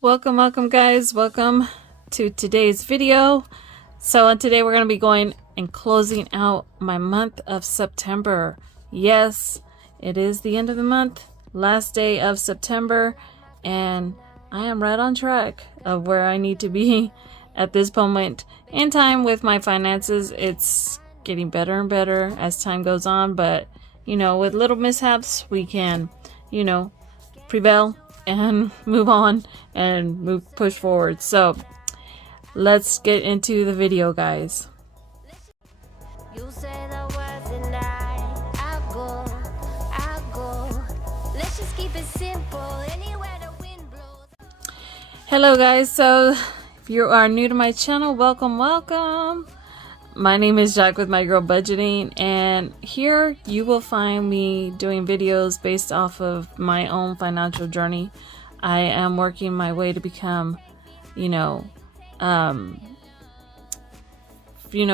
Welcome guys, welcome to today's video. So today we're going to be going and closing out my month of September. Yes, it is the end of the month, last day of September, and I am right on track of where I need to be at this moment in time with my finances. It's getting better and better as time goes on, but you know, with little mishaps we can, you know, prevail and move on and push forward. So let's get into the video, guys. You say the words and I go. Let's just keep it simple. Anywhere the wind blows. Hello guys, so if you are new to my channel, welcome. My name is Jack with My Girl Budgeting, and here you will find me doing videos based off of my own financial journey. I am working my way to become,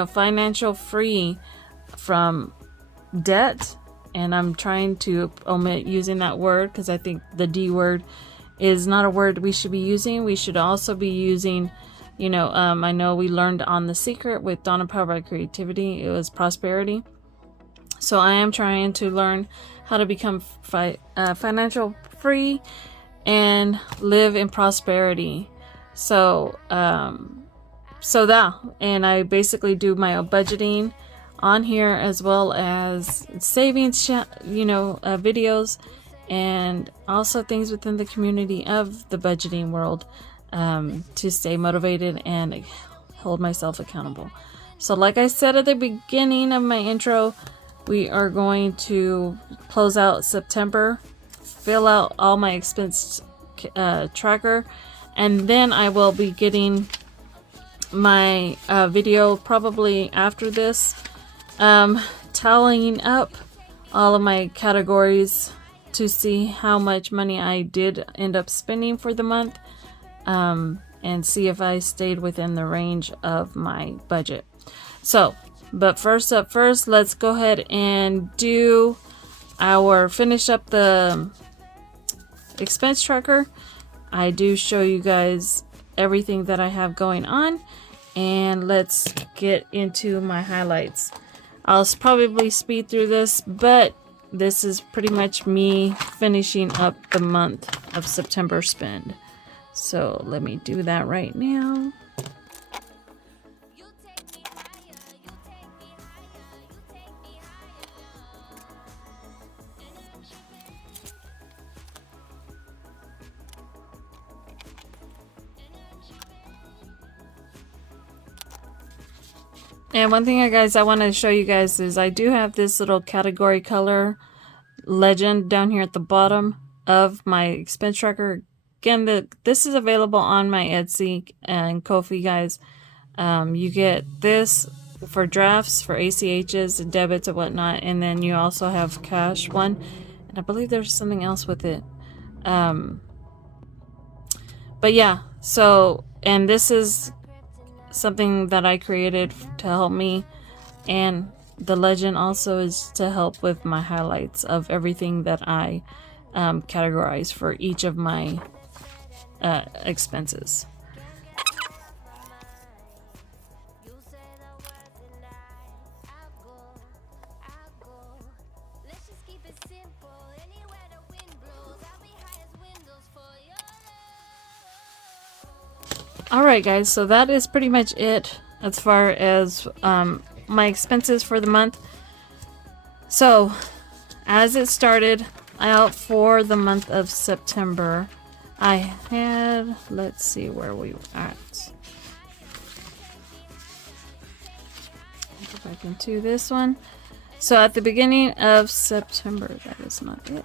financial free from debt, and I'm trying to omit using that word because I think the D word is not a word we should be using. We should also be using, I know we learned on The Secret with Donna Powered by Creativity, it was prosperity. So I am trying to learn how to become financial free and live in prosperity. And I basically do my own budgeting on here, as well as savings, videos, and also things within the community of the budgeting world, to stay motivated and hold myself accountable. So like I said at the beginning of my intro, we are going to close out September, fill out all my expense tracker, and then I will be getting my video probably after this, tallying up all of my categories to see how much money I did end up spending for the month, and see if I stayed within the range of my budget. So, but first, let's go ahead and finish up the expense tracker. I do show you guys everything that I have going on, and let's get into my highlights. I'll probably speed through this, but this is pretty much me finishing up the month of September spend. So let me do that right now. And one thing, guys, I want to show you guys is I do have this little category color legend down here at the bottom of my expense tracker. Again, this is available on my Etsy and Ko-fi, guys. You get this for drafts, for ACHs and debits and whatnot, and then you also have cash one, and I believe there's something else with it. But yeah, so, and this is something that I created to help me, and the legend also is to help with my highlights of everything that I categorize for each of my expenses. Alright guys, so that is pretty much it as far as my expenses for the month. So as it started out for the month of September, I had, let's see where we were at. Go back into this one. So at the beginning of September, that is not it.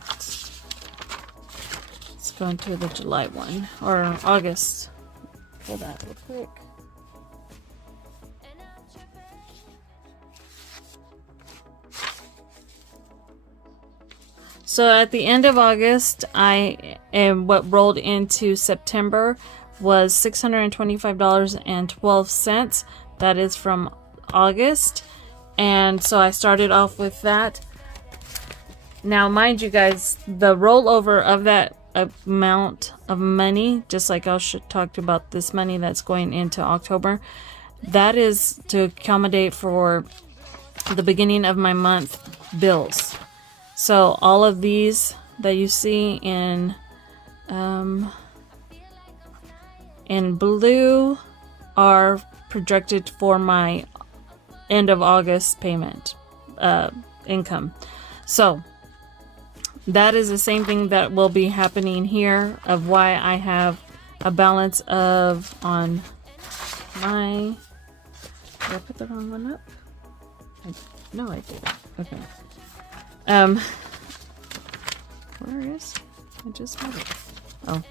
Let's go into the July one, or August. Pull that real quick. So at the end of August, what rolled into September was $625.12. That is from August. And so I started off with that. Now, mind you guys, the rollover of that amount of money, just like I talked about this money that's going into October, that is to accommodate for the beginning of my month bills. So all of these that you see in blue are projected for my end of August payment income. So that is the same thing that will be happening here, of why I have a balance of on my... Did I put the wrong one up? No, I did. Okay. Where is... I just had it. Oh.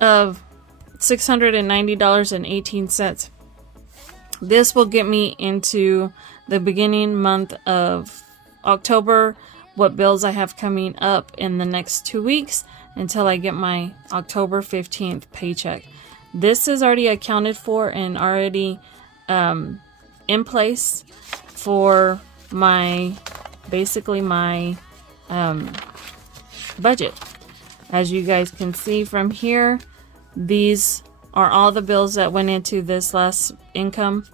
Of $690.18. This will get me into the beginning month of October, what bills I have coming up in the next 2 weeks until I get my October 15th paycheck. This is already accounted for and already in place for my, basically my budget. As you guys can see from here, these are all the bills that went into this last income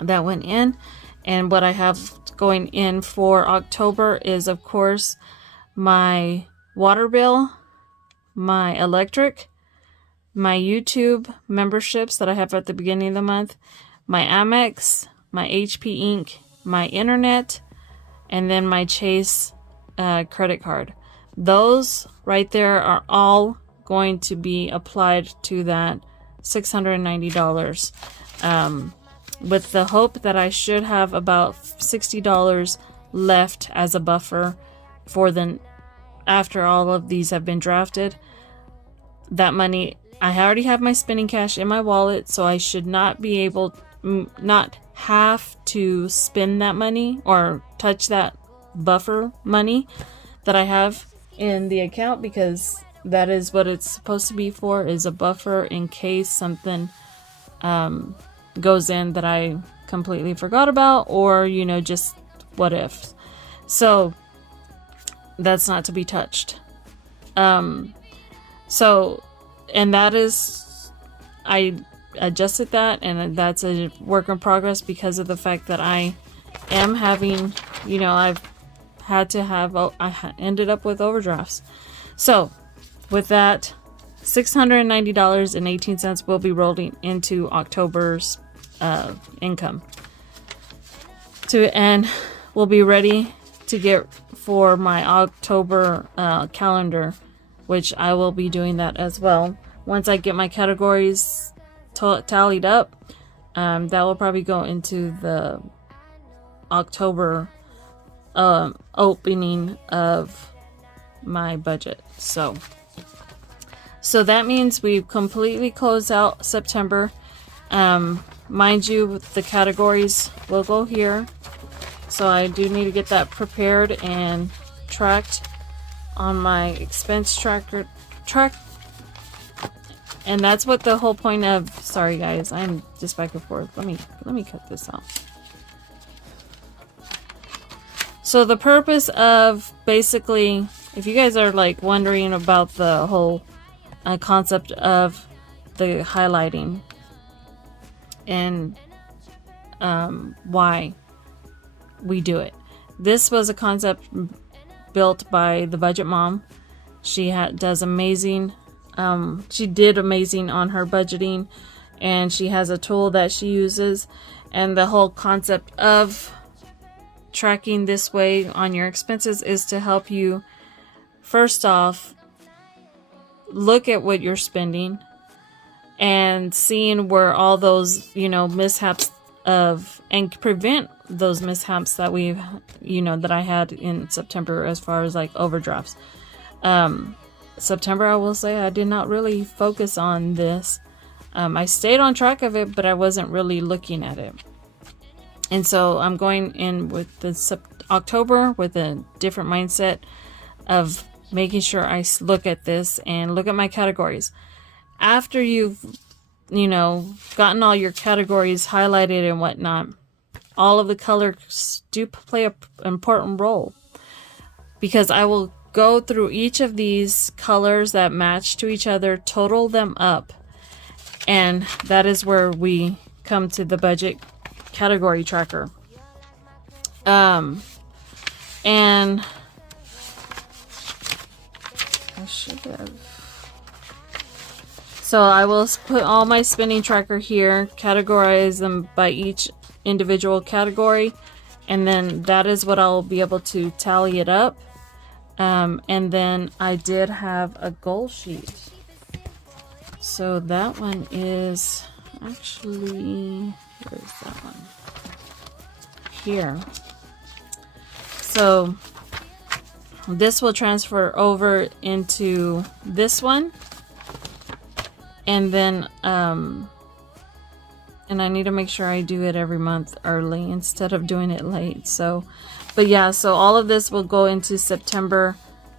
that went in. And what I have going in for October is, of course, my water bill, my electric, my YouTube memberships that I have at the beginning of the month, my Amex, my HP Inc., my internet, and then my Chase credit card. Those right there are all going to be applied to that $690, with the hope that I should have about $60 left as a buffer for the after all of these have been drafted. That money, I already have my spending cash in my wallet, so I should not be able, not have to spend that money or touch that buffer money that I have in the account, because that is what it's supposed to be for, is a buffer in case something goes in that I completely forgot about, or, you know, just what if. So that's not to be touched. So, and that is, I adjusted that, and that's a work in progress because of the fact that I am having, you know, I ended up with overdrafts. So with that, $690.18 will be rolling into October's income. And we'll be ready to get for my October calendar, which I will be doing that as well. Once I get my categories tallied up, that will probably go into the October opening of my budget. So that means we've completely closed out September. Mind you, the categories will go here, so I do need to get that prepared and tracked on my expense tracker. And that's what the whole point of, sorry guys, I'm just back and forth. Let me cut this out. So the purpose of, basically, if you guys are like wondering about the whole concept of the highlighting and why we do it, this was a concept built by the Budget Mom. She does amazing. She did amazing on her budgeting, and she has a tool that she uses, and the whole concept of tracking this way on your expenses is to help you, first off, look at what you're spending and seeing where all those, you know, mishaps of, and prevent those mishaps that we've, you know, that I had in September as far as like overdrafts. September, I will say, I did not really focus on this. I stayed on track of it, but I wasn't really looking at it. And so I'm going in with the October with a different mindset of making sure I look at this and look at my categories. After you've, you know, gotten all your categories highlighted and whatnot, all of the colors do play an important role, because I will go through each of these colors that match to each other, total them up, and that is where we come to the budget category tracker. And I should have. So I will put all my spending tracker here, categorize them by each individual category, and then that is what I'll be able to tally it up. And then I did have a goal sheet. So that one is actually, where is that one? Here. So this will transfer over into this one. And then, and I need to make sure I do it every month early instead of doing it late. So, but yeah, so all of this will go into September.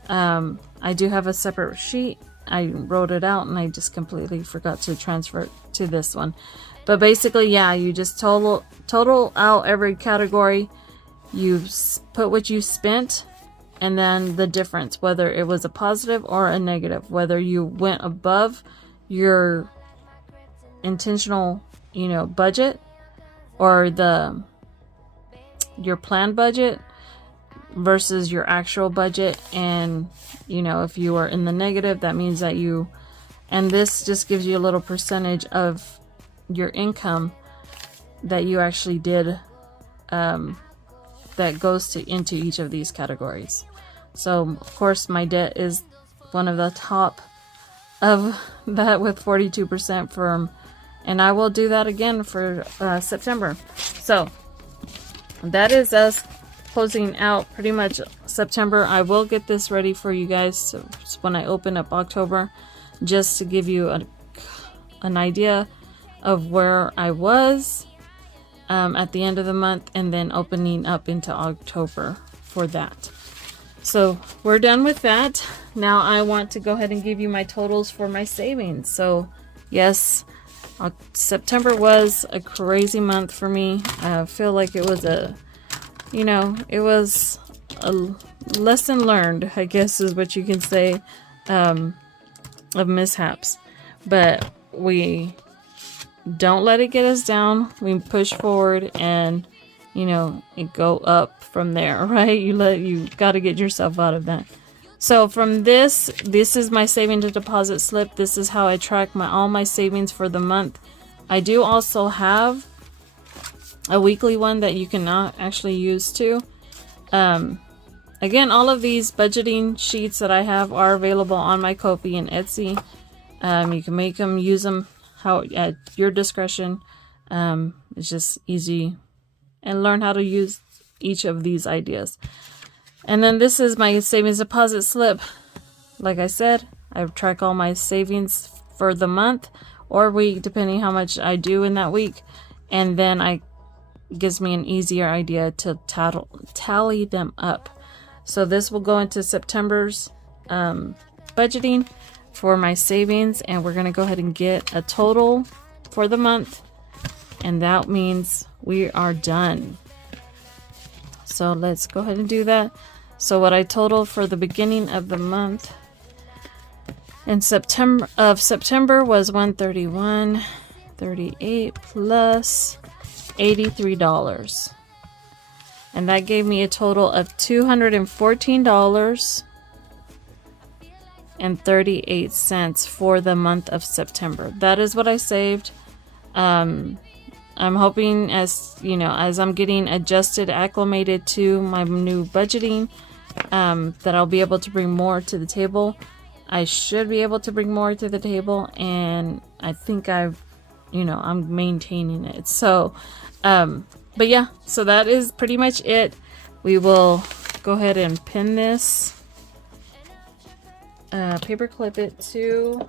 I do have a separate sheet. I wrote it out and I just completely forgot to transfer it to this one. But basically, yeah, you just total out every category. You put what you spent and then the difference, whether it was a positive or a negative, whether you went above your intentional, budget or your planned budget versus your actual budget. And if you are in the negative, that means that and this just gives you a little percentage of your income that you actually did, that goes into each of these categories. So of course my debt is one of the top of that with 42% firm, and I will do that again for September. So that is us closing out pretty much September. I will get this ready for you guys when I open up October, just to give you an idea of where I was at the end of the month, and then opening up into October for that. So we're done with that. Now I want to go ahead and give you my totals for my savings. So yes, September was a crazy month for me. I feel like it was it was a lesson learned, I guess is what you can say, of mishaps. But we don't let it get us down. We push forward and, it go up from there, right? You got to get yourself out of that. So from this is my saving to deposit slip. This is how I track all my savings for the month. I do also have a weekly one that you cannot actually use too. Again, all of these budgeting sheets that I have are available on my Ko-fi and Etsy. You can make them, use them at your discretion. It's just easy, and learn how to use each of these ideas. And then this is my savings deposit slip. Like I said, I track all my savings for the month or week, depending how much I do in that week. And then gives me an easier idea to tally them up. So this will go into September's budgeting for my savings, and we're going to go ahead and get a total for the month, and that means we are done. So let's go ahead and do that. So what I totaled for the beginning of the month in September was $131.38 plus $83, and that gave me a total of $214.38 for the month of September. That is what I saved. I'm hoping as I'm getting acclimated to my new budgeting, that I'll be able to bring more to the table. I should be able to bring more to the table, and I think I'm maintaining it. So, but yeah, so that is pretty much it. We will go ahead and pin this, paper clip it to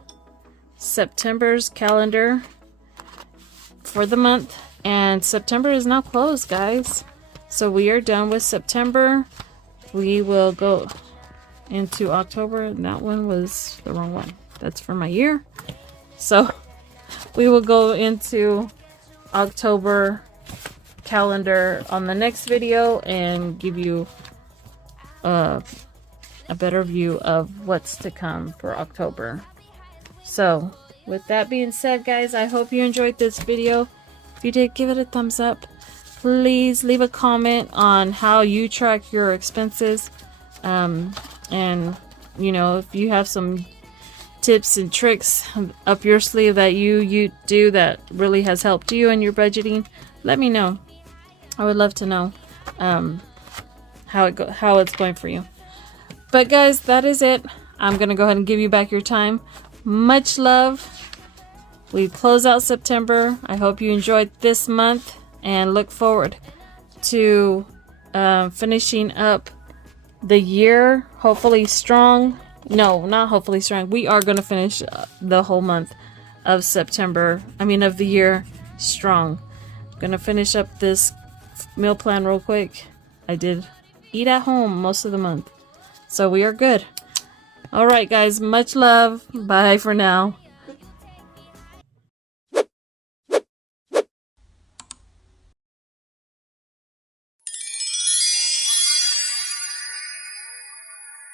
September's calendar for the month, and September is now closed, guys. So we are done with September. We will go into October, and that one was the wrong one. That's for my year. So we will go into October calendar on the next video and give you a a better view of what's to come for October. So with that being said, guys, I hope you enjoyed this video. If you did, give it a thumbs up. Please leave a comment on how you track your expenses, and you know, if you have some tips and tricks up your sleeve that you do that really has helped you in your budgeting, let me know. I would love to know how it's going for you. But guys, that is it. I'm gonna go ahead and give you back your time. Much love. We close out September. I hope you enjoyed this month and look forward to finishing up the year, hopefully strong. No, not hopefully strong. We are going to finish the whole month of September, of the year, strong. Gonna finish up this meal plan real quick. I did eat at home most of the month, so we are good. All right, guys, much love. Bye for now.